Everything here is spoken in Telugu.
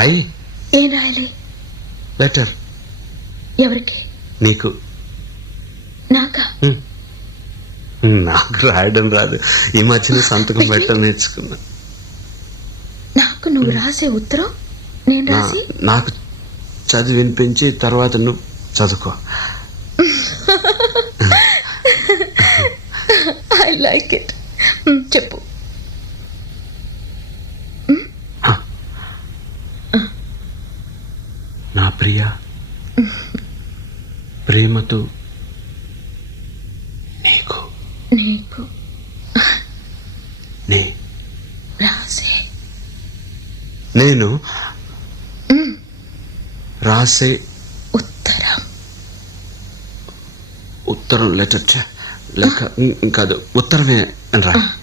రాయి? ఏం రాయాలి? లెటర్. ఎవరికి? నీకు. నాకా. నాకు రాయడం రాదు. ఈ మధ్యన సంతకం పెట్టడం నేర్చుకున్నా. నాకు నువ్వు రాసే ఉత్తరం నేను రాసి నాకు చదివి వినిపించి తర్వాత నువ్వు చదువుకో. ఐ లైక్ ఇట్ చెప్పు నా ప్రియ. ప్రేమతో నీకు. నీకు. నే. రాసే. నేను రాసే ఉత్తరం. ఉత్తరం లెటర్ ఛ, లేక ఉమ్, కాదు ఉత్తరమే అని రా.